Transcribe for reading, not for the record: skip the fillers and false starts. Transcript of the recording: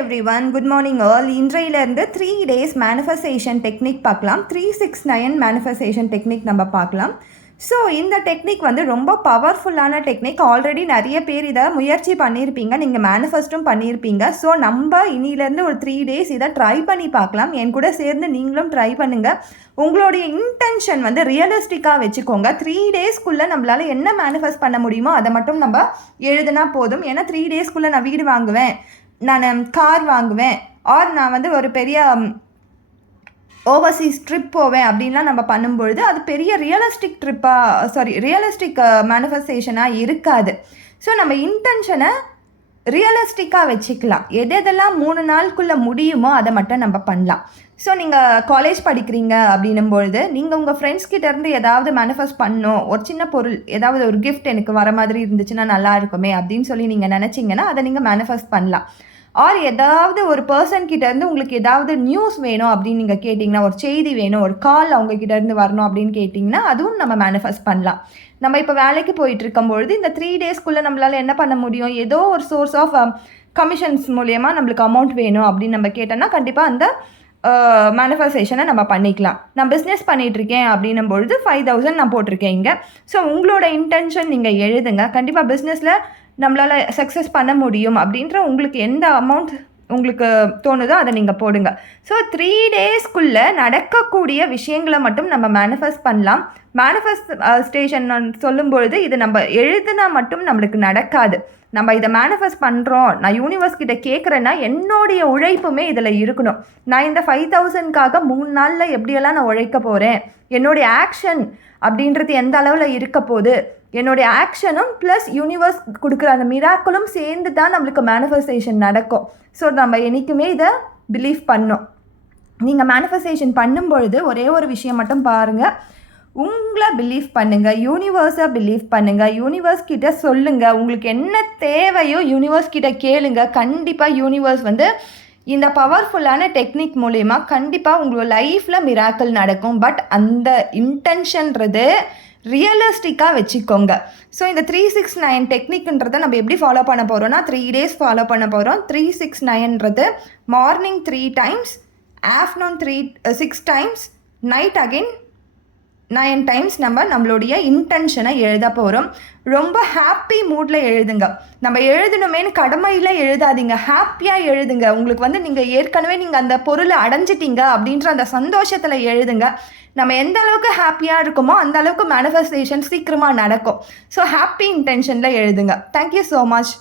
Everyone, good morning all. இன்றையிலேருந்து 3 days manifestation technique பார்க்கலாம். 369 manifestation technique நம்ம பார்க்கலாம். ஸோ இந்த டெக்னிக் வந்து ரொம்ப பவர்ஃபுல்லான டெக்னிக். ஆல்ரெடி நிறைய பேர் இதை முயற்சி பண்ணியிருப்பீங்க, நீங்கள் மேனிஃபெஸ்ட்டும் பண்ணியிருப்பீங்க. ஸோ நம்ம இனியிலேருந்து ஒரு 3 days இதை ட்ரை பண்ணி பார்க்கலாம். என் கூட சேர்ந்து நீங்களும் ட்ரை பண்ணுங்கள். உங்களுடைய இன்டென்ஷன் வந்து ரியலிஸ்டிக்காக வச்சுக்கோங்க. 3 daysக்குள்ளே நம்மளால் என்ன மேனிஃபெஸ்ட் பண்ண முடியுமோ அதை மட்டும் நம்ம எழுதுனா போதும். ஏன்னா 3 daysக்குள்ளே நான் வீடு வாங்குவேன், நான் கார் வாங்குவேன், ஆர் நான் வந்து ஒரு பெரிய ஓவர்சீஸ் ட்ரிப் போவேன் அப்படின்லாம் நம்ம பண்ணும்பொழுது அது பெரிய ரியலிஸ்டிக் மேனிஃபெஸ்டேஷனாக இருக்காது. ஸோ நம்ம இன்டென்ஷனை ரியலிஸ்டிக்காக வச்சுக்கலாம். எதெல்லாம் 3 நாளுக்குள்ளே முடியுமோ அதை மட்டும் நம்ம பண்ணலாம். ஸோ நீங்கள் காலேஜ் படிக்கிறீங்க அப்படின்னும்பொழுது நீங்கள் உங்கள் ஃப்ரெண்ட்ஸ்கிட்டேருந்து ஏதாவது மேனிஃபெஸ்ட் பண்ணணும், ஒரு சின்ன பொருள் ஏதாவது ஒரு கிஃப்ட் எனக்கு வர மாதிரி இருந்துச்சுன்னா நல்லா இருக்குமே அப்படின்னு சொல்லி நீங்கள் நினச்சிங்கன்னா அதை நீங்கள் மேனிஃபெஸ்ட் பண்ணலாம். ஆர் ஏதாவது ஒரு பர்சன்கிட்டேருந்து உங்களுக்கு ஏதாவது நியூஸ் வேணும் அப்படின்னு நீங்கள் கேட்டிங்கன்னா, ஒரு செய்தி வேணும், ஒரு கால் அவங்கக்கிட்டேருந்து வரணும் அப்படின்னு கேட்டிங்கன்னா அதுவும் நம்ம மேனிஃபெஸ்ட் பண்ணலாம். நம்ம இப்போ வேலைக்கு போயிட்டு இருக்கும்பொழுது இந்த 3 daysக்குள்ளே நம்மளால் என்ன பண்ண முடியும், ஏதோ ஒரு சோர்ஸ் ஆஃப் கமிஷன்ஸ் மூலயமா நம்மளுக்கு அமௌண்ட் வேணும் அப்படின்னு நம்ம கேட்டோன்னா கண்டிப்பாக அந்த மேனிஃபெஸ்டேஷனை நம்ம பண்ணிக்கலாம். நான் பிஸ்னஸ் பண்ணிகிட்ருக்கேன் அப்படின்னும் பொழுது 5000 நான் போட்டிருக்கேன் இங்கே. ஸோ உங்களோட இன்டென்ஷன் நீங்கள் எழுதுங்க. கண்டிப்பாக பிஸ்னஸில் நம்மளால் சக்ஸஸ் பண்ண முடியும் அப்படின்ற உங்களுக்கு எந்த அமௌண்ட் உங்களுக்கு தோணுதோ அதை நீங்கள் போடுங்க. ஸோ 3 daysக்குள்ளே நடக்கக்கூடிய விஷயங்களை மட்டும் நம்ம மேனிஃபெஸ்ட் பண்ணலாம். மேனிஃபெஸ்டேஷன் சொல்லும்பொழுது இது நம்ம எழுதுனா மட்டும் நம்மளுக்கு நடக்காது. நம்ம இதை மேனிஃபெஸ்ட் பண்ணுறோம், நான் யூனிவர்ஸ் கிட்ட கேட்குறேன்னா என்னுடைய உழைப்புமே இதில் இருக்கணும். நான் இந்த 5000க்காக 3 நாளில் எப்படியெல்லாம் நான் உழைக்க போகிறேன், என்னுடைய ஆக்ஷன் அப்படின்றது எந்த அளவில் இருக்க போகுது, என்னுடைய ஆக்ஷனும் ப்ளஸ் யூனிவர்ஸ் கொடுக்குற அந்த மிராக்களும் சேர்ந்து தான் நம்மளுக்கு மேனிஃபெஸ்டேஷன் நடக்கும். ஸோ நம்ம என்றைக்குமே இதை பிலீவ் பண்ணோம். நீங்கள் மேனிஃபெஸ்டேஷன் பண்ணும்பொழுது ஒரே ஒரு விஷயம் மட்டும் பாருங்கள், உங்களை பிலீவ் பண்ணுங்கள், யூனிவர்ஸை பிலீவ் பண்ணுங்கள், யூனிவர்ஸ் கிட்ட சொல்லுங்கள், உங்களுக்கு என்ன தேவையோ யூனிவர்ஸ் கிட்ட கேளுங்க. கண்டிப்பாக யூனிவர்ஸ் வந்து இந்த பவர்ஃபுல்லான டெக்னிக் மூலயமா கண்டிப்பாக உங்களோட லைஃப்பில் மிராக்கிள் நடக்கும். பட் அந்த இன்டென்ஷன்றது ரியலிஸ்டிக்காக வச்சுக்கோங்க. ஸோ இந்த 369 டெக்னிக்ன்றதை நம்ம எப்படி ஃபாலோ பண்ண போகிறோம்னா 3 days ஃபாலோ பண்ண போகிறோம். 369ன்றது morning 3 times, afternoon 6 times, night again 9 times நம்மளுடைய இன்டென்ஷனை எழுத போகிறோம். ரொம்ப ஹாப்பி மூடில் எழுதுங்க. நம்ம எழுதணுமேனு கடமையில் எழுதாதீங்க, ஹாப்பியாக எழுதுங்க. உங்களுக்கு வந்து நீங்கள் ஏற்கனவே நீங்கள் அந்த பொருளை அடைஞ்சிட்டீங்க அப்படின்ற அந்த சந்தோஷத்தில் எழுதுங்க. நம்ம எந்த அளவுக்கு ஹாப்பியாக இருக்குமோ அந்த அளவுக்கு மேனிஃபெஸ்டேஷன் சீக்கிரமாக நடக்கும். ஸோ ஹாப்பி இன்டென்ஷனில் எழுதுங்க. Thank you so much.